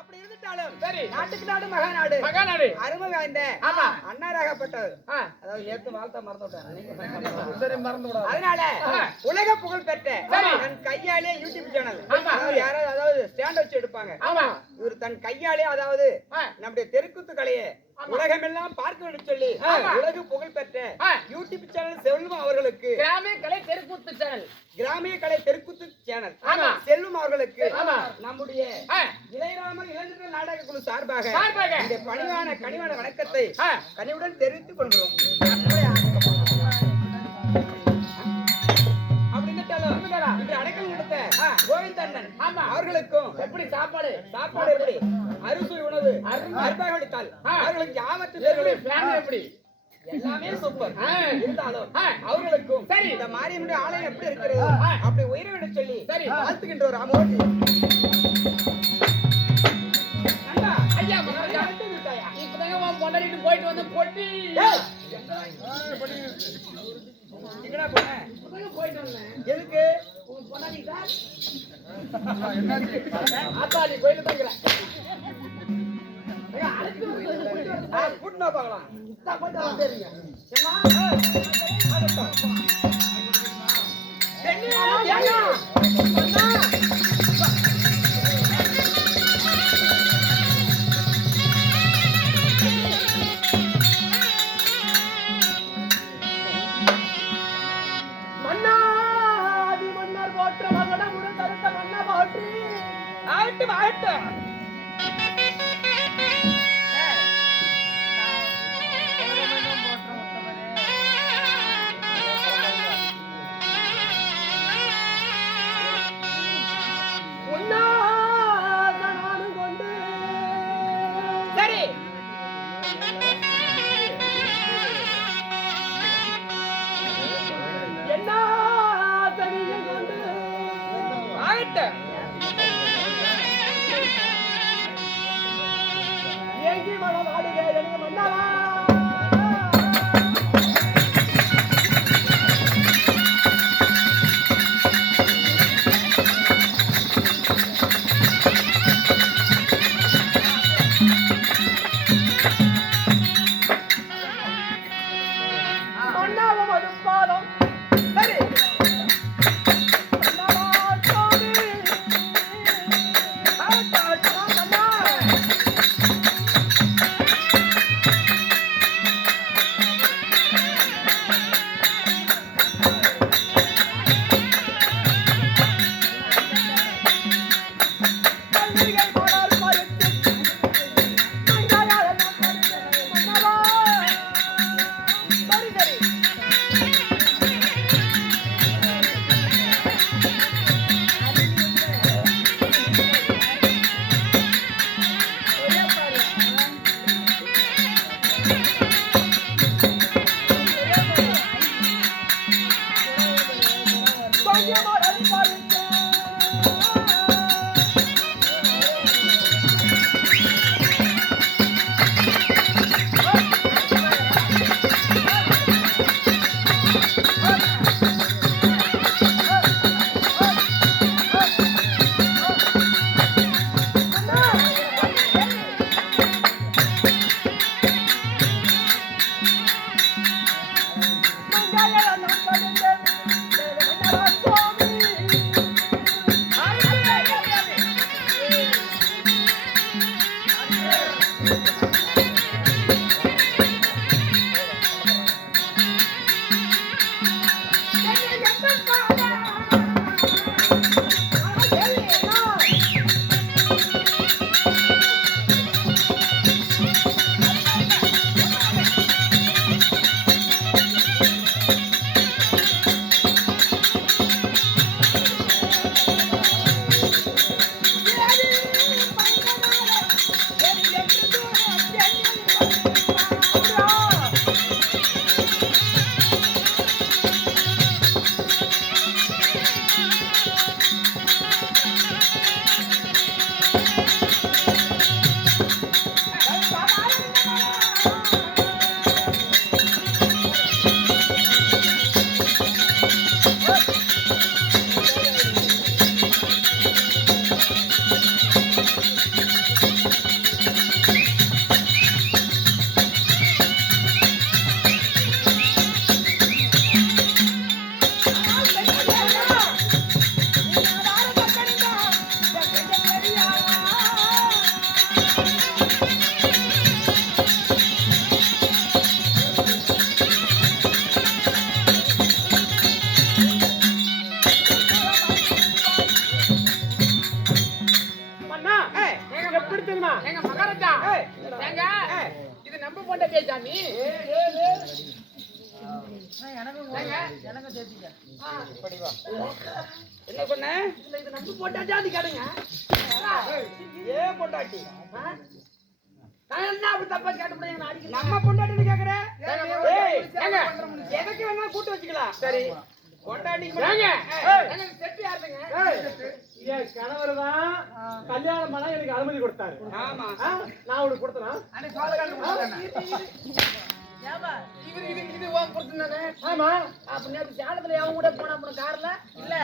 அப்படி இருந்துட்டாலும் சரி நாட்டுக்கு நாடு மகாநாடு மகாநாடு அருமை வாய்ந்த ஆமா அன்னாராகப்பட்டது அதாவது ஏத்து வாழ்த்த மறந்து விட்டேன் மறந்து விடாது. அதனால உலக புகழ் பெற்ற தன் கையாலே யூடியூப் சேனல் யாராவது அதாவது ஸ்டாண்ட் வச்சு எடுப்பாங்க இவர் தன் கையாலே அதாவது நம்முடைய தெருக்கூத்து கலையை உலகமெல்லாம் பார்க்க வேண்டும் சொல்லி உலக புகழ் பெற்ற யூடியூப் சேனல் செல்வம் அவர்களுக்கு கிராமிய கலை தெருக்கூத்து சேனல் கிராமிய கலை தெருக்கூத்து சேனல் செல்வம் அவர்களுக்கு நம்முடைய இளையராமர் இளைஞர்கள் நாடக குழு சார்பாக இந்த பணிவான கனிவான வணக்கத்தை கனிவுடன் தெரிவித்துக் கொள்கிறோம். அடைக்கல் கொடுத்த கோவிந்தண்ணன் அவர்களுக்கும் எப்படி சாப்பாடு எப்படி அறுசுவை உணவு அற்பளித்தால் அவர்களுக்கு யாவற்று எப்படி எல்லாமே சூப்பர் இருந்தாலும் அவர்களுக்கும் இந்த மாரியம்மனுடைய ஆலயம் எப்படி இருக்கிறது அப்படி உயிரை சொல்லி வாழ்த்துகின்ற ஒரு அமோதி போயிட்டு வந்து பொட்டி எங்கடா போன போயிட்டு வந்தேன் எதுக்கு ஆத்தாடி போயிட்டு தங்குறேன் கூட்டினா பார்க்கலாம் எப்படி தெரியுமா? எங்க மகாராஜா ஏங்க இது நம்ம போட்ட பேச்சாமி என்ன சொன்ன? இது நம்ம போட்டா ஜாதி கடைங்க ஏன் பொண்டாட்டி? நான் என்ன அப்படி தப்பா கேட்டு அடிக்க நம்ம பொண்டாட்டின்னு கேக்குற? ஏய், ஏங்க எதுக்கு வேணா கூட்டு வச்சுக்கலாம். சரி பொண்டாட்டிக்கு ஏங்க மட்டும். ஏங்க செட்டு யாருங்க என் கணவர் தான் கல்யாணம் பண்ண எனக்கு அனுமதி கொடுத்தாரு. ஆமா. நான் உனக்கு கொடுத்தனா? இது இது இது உன் பொறுத்து தானே ஆமா. அப்ப நேத்து சேலத்துல எவன் கூட போனா அப்புறம் கார்ல இல்ல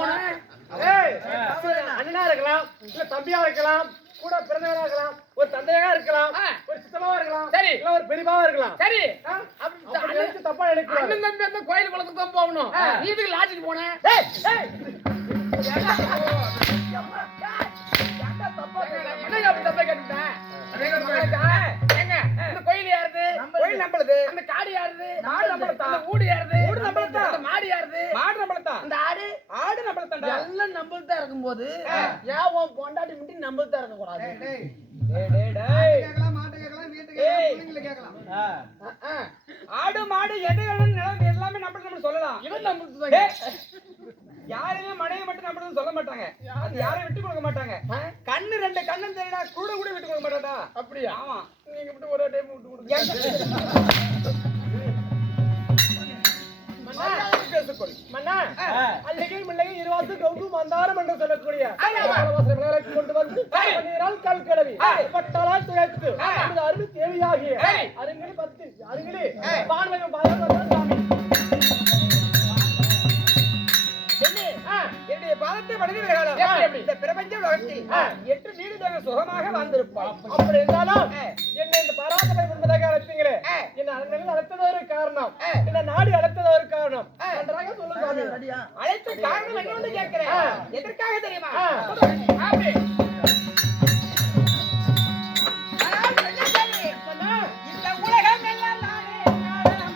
போனேன் ஏய், அண்ணனா இருக்கலாம், இல்ல தம்பியா இருக்கலாம், கூட பிறந்தவரா இருக்கலாம், ஒரு தந்தையா இருக்கலாம், ஒரு சித்தமாவா இருக்கலாம், சரி. இல்ல ஒரு பெரியமாவா இருக்கலாம். சரி அப்படி நினைச்சு தப்பா எடுக்க அண்ணன் தம்பி அந்த கோயில் குளத்துக்கு தான் போகணும் நீ இதுக்கு லாட்ஜுக்கு போனேன் என்னங்க அப்படி தப்பா கேட்டுட்டேன் ஏங்க இந்த கோயில் யாருது கோயில் நம்மளுது. அந்த காடு யாருது மாடு நம்மளதான். அந்த ஊடு யாருது ஊடு நம்மளதான். அந்த மாடு யாருது மாடு நம்மளதான். அந்த ஆடு ஆடு நம்மளதான்டா. எல்லாம் நம்மள்தான் இருக்கும்போது ஏன் உன் பொண்டாட்டி முட்டி நம்மள்தான் இருக்க கூடாது டேய் டேய் டேய். ஏய், ஆடு மாடு எது வேணும்னு நிலம் எல்லாமே நம்ம சொல்லலாம். இவன் நம்மளுக்கு டேய், யாருமே மனைவி மட்டும் நம்மளும் சொல்ல மாட்டாங்க. அது யாரையும் விட்டு கொடுக்க மாட்டாங்க. கண்ணு ரெண்டு கண்ணன் தெரியடா கூட கூட விட்டு கொடுக்க மாட்டாடா. அப்படியா ஆமா. நீங்க மட்டும் ஒரு டைம் விட்டு கொடுங்க பேசுக்கொள். மன்னா, அல்லகை மில்லகை இருவாசு கௌது மந்தாரம் என்று சொல்லக்கூடிய ஆலவாசனை விளையாட்டு கொண்டு வந்து பன்னீரால் கல் கழுவி பட்டாலால் துடைத்து நமது அருமை தேவையாகிய அருங்கிலி 10 அருங்கிலி பான்மையும் பாதம் சாமி. என்னுடைய பாதத்தை வணங்கி விலகலாம். எப்படி? இந்த பிரபஞ்ச உலகத்தில் 8 நீடுதக சுகமாக வாழ்ந்திருப்பாய். அப்படி இருந்தாலும் என்னை இந்த பராசரை என்பதாக அழைத்தீங்களே, என்ன அரண்மனையில் அழைத்தது ஒரு காரணம், என்ன நாடு அழைத்தது ஒரு காரணம், நன்றாக சொல்லுங்க சாமி. அழைத்த காரணம் என்னன்னு கேட்கிறேன். எதற்காக தெரியுமா? அப்படி இந்த உலகம் எல்லாம் நானே நாடகம்.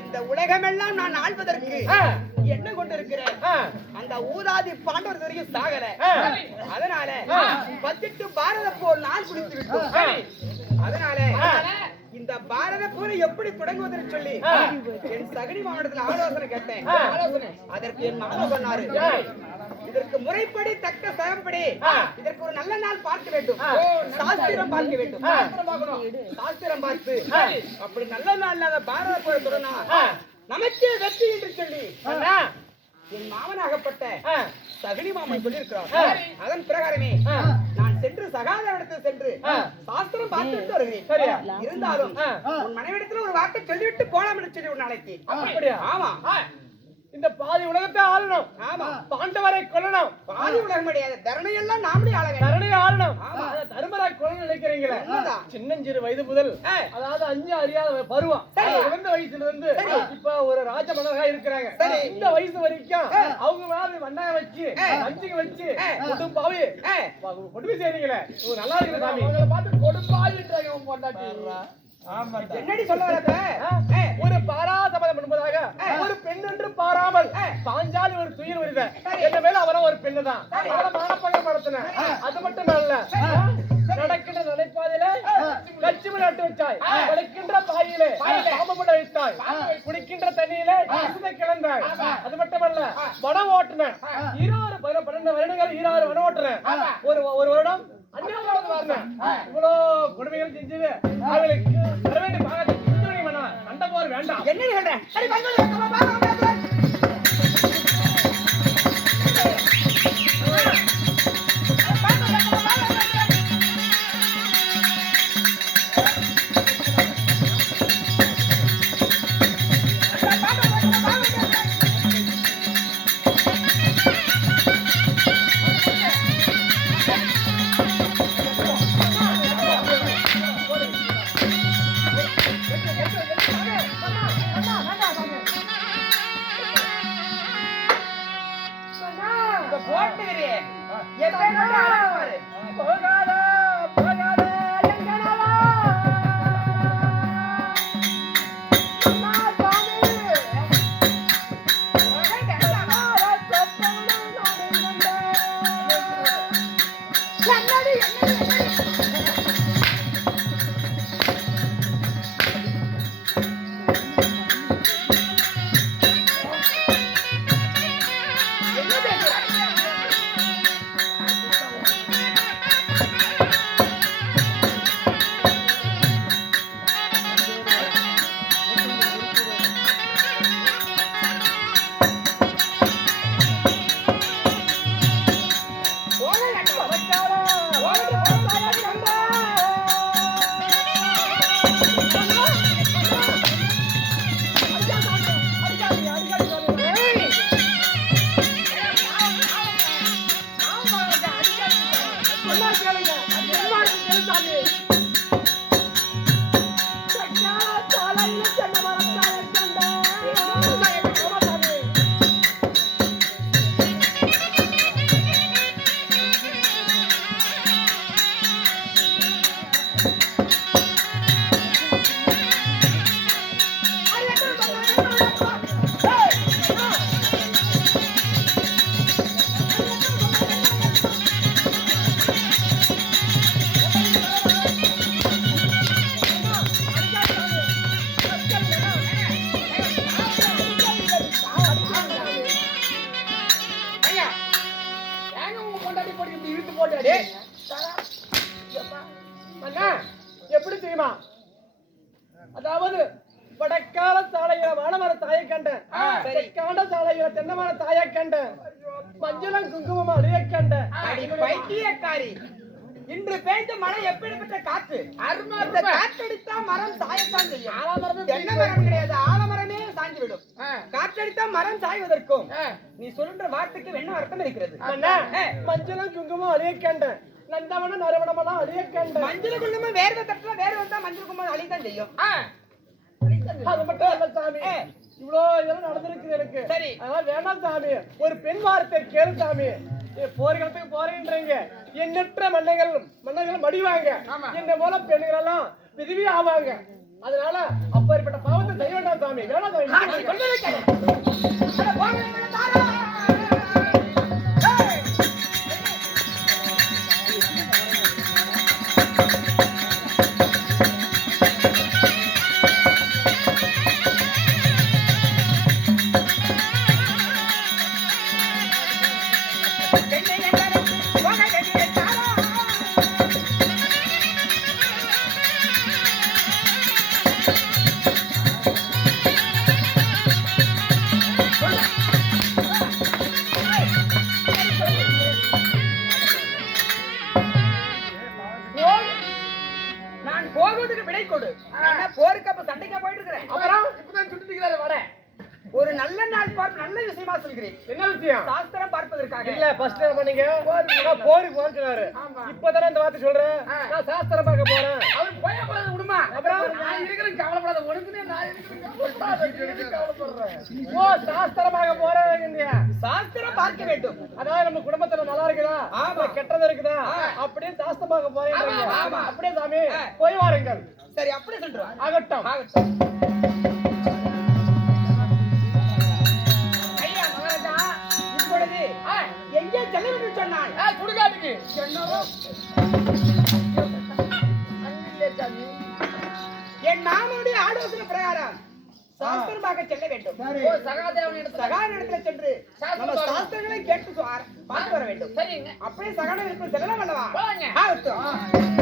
இந்த உலகமெல்லாம் நான் ஆள்வதற்கு என்ன கொண்டிருக்கிறேன். அந்த ஊதாதி பாண்டவர் வரைக்கும் சாகல. அதனால 18 பாரத போர் நாள் குடித்து விட்டோம். அதனால இந்த பாரத போரை எப்படி தொடங்குவதற்கு சொல்லி என் சகடி மாவட்டத்தில் ஆலோசனை கேட்டேன். அதற்கு என் மாமா சொன்னாரு, இதற்கு முறைப்படி தக்க சகப்படி இதற்கு ஒரு நல்ல நாள் பார்க்க வேண்டும், சாஸ்திரம் பார்க்க வேண்டும், சாஸ்திரம் பார்த்து அப்படி நல்ல நாள் இல்லாத பாரத போரை தொடங்கினா நமக்கே வெற்றி என்று சொல்லி என் மாமனாகப்பட்ட சகனி மாமன் சொல்லியிருக்கிறார். அதன் பிரகாரமே நான் சென்று சகாதேவனிடத்தில் சென்று சாஸ்திரம் பார்த்துட்டு வருகிறேன். இருந்தாலும் உன் மனைவிடத்துல ஒரு வார்த்தை சொல்லிவிட்டு போலாம் என்று சொல்லி ஒரு நாளைக்கு. அப்படியா? ஆமா. இந்த பாதி உலகத்தை ஆளணும். ஆமா. பாண்டவரை கொல்லணும். பாதி உலகம் முடியாது, தரணையெல்லாம் நாமளே ஆள வேண்டும். தரணையை ஆளணும். தர்மரை கொல்லணும் நினைக்கிறீங்களே? சின்னஞ்சிறு வயது முதல், அதாவது 5 அறியாத பருவம், குழந்தை வயசுல இருந்து இப்ப ஒரு ராஜ மன்னராக இருக்கிறாங்க. இந்த வயசு வரைக்கும் அவங்க மேல வண்ணாய வச்சு அஞ்சுக்கு வச்சு கொடுப்பாவி கொடுமை செய்றீங்களே, நல்லா இருக்கிற சாமி. அவங்களை பார்த்து கொடுப்பாவின்றாங்க பொண்டாட்டி. என்னடி சொல்ல வரப்ப? ஒரு பாராசபதம் என்பதாக ஒரு பெண் என்று பாராமல் பாஞ்சாலி ஒரு துயில் வருத என்ற மேல அவரும் ஒரு பெண்ணு தான். அவரை மானப்பங்கம் நடத்தின. அது மட்டும் அல்ல, நடக்கின்ற நடைபாதையில கட்சிமணி நட்டு வச்சாய், வளைக்கின்ற பாயிலே சாமமுட வைத்தாய், குடிக்கின்ற தண்ணியிலே கிளந்தாய். அது மட்டுமல்ல, வனம் ஓட்டுன 12 வருடங்கள் 26 வனம் ஓட்டுன. ஒரு வருடம் இவ்வளவு கொடுமைகள் செஞ்சது அவர்களுக்கு வர வேண்டிய பாகத்தை சண்டை போர் வேண்டாம். என்ன சொல்றேன்? எப்படி தெரியுமா? அதாவது வடக்கால சாலையில வானமர தாயை கண்டேன், தெற்காண்ட சாலையில தென்னமர தாயை கண்டேன், மஞ்சளும் குங்குமம் அழிய கண்டேன். பைத்தியக்காரி, இன்று பெய்த மழை எப்படிப்பட்ட காற்று! அந்த காற்றடித்தா மரம் சாயத்தான் செய்யும். ஆலமரம் தென்னை மரம் கிடையாது, ஆலமரமே சாய்ந்து விடும். காற்றடித்தா மரம் சாய்வதற்கும் நீ சொல்ற வார்த்தைக்கு என்ன அர்த்தம் இருக்கிறது? மஞ்சளும் குங்குமம் அழிய கண்டேன், நந்தவனம் நறுவனமெல்லாம் அழிய கண்டேன். மஞ்சள் குங்குமம் வேர்வை தட்டுல வேர்வை வந்தா மஞ்சள் குங்குமம் அழிதான் செய்யும். அது மட்டும் இல்ல சாமி, இவ்வளோ இதெல்லாம் நடந்திருக்கு எனக்கு. சரி, அதனால வேணாம் சாமி, ஒரு பெண் வார்த்தை கேளு சாமி. போர்க்களத்துக்கு போறேன்றீங்க, எண்ணற்ற மன்னர்கள் மடிவாங்க, என்ன போல பெண்கள் எல்லாம் விதவி ஆவாங்க. அதனால அப்பேற்பட்ட பாவத்தை செய்ய வேண்டாம் சாமி, வேணாம் சாமி. போகுவதுக்கு விடை கொடு. நான் போருக்கு அப்ப சண்டைக்கா போயிட்டு இருக்கிறேன். அப்புறம் இப்பதான் சுட்டு இருக்கிறாரு வர ஒரு நல்ல நாள் பார்த்து நல்ல விஷயமா சொல்கிறேன். என்ன விஷயம்? சாஸ்திரம் பார்ப்பதற்காக. இல்ல ஃபர்ஸ்ட் என்ன பண்ணீங்க? போருக்கு போறாரு. இப்பதானே இந்த வார்த்தை சொல்றேன். நான் சாஸ்திரம் பார்க்க போறேன். அவர் போய போறது விடுமா? அப்புறம் நான் இருக்கிறேன் கவலைப்படாத. உனக்குனே நான் இருக்கிறேன் கவலைப்படுறேன். ஓ சாஸ்திரம் பார்க்க போறேங்க. சாஸ்திரம் பார்க்க வேண்டும். அதாவது நம்ம குடும்பத்துல நல்லா இருக்குதா? ஆமா. கெட்டது இருக்குதா? அப்படியே சாஸ்திரம் பார்க்க போறேன். ஆமா. அப்படியே சாமி போய் வாருங்கள். சரி அப்படியே சொல்றோம். ஆகட்டும். ஐயா மகாராஜா இப்பொழுது எங்கே செல்ல வேண்டும் சொன்னான்? சுடுகாட்டுக்கு என் மாமனுடைய ஆலோசனை பிரகாரம் சாஸ்திரமாக செல்ல வேண்டும். சகாதேவன் இடத்துல சகான இடத்துல சென்று நம்ம சாஸ்திரங்களை கேட்டு பார்த்து வர வேண்டும். சரிங்க அப்படியே சகான இடத்துல செல்லலாம் அல்லவா? போலாங்க. ஆகட்டும்.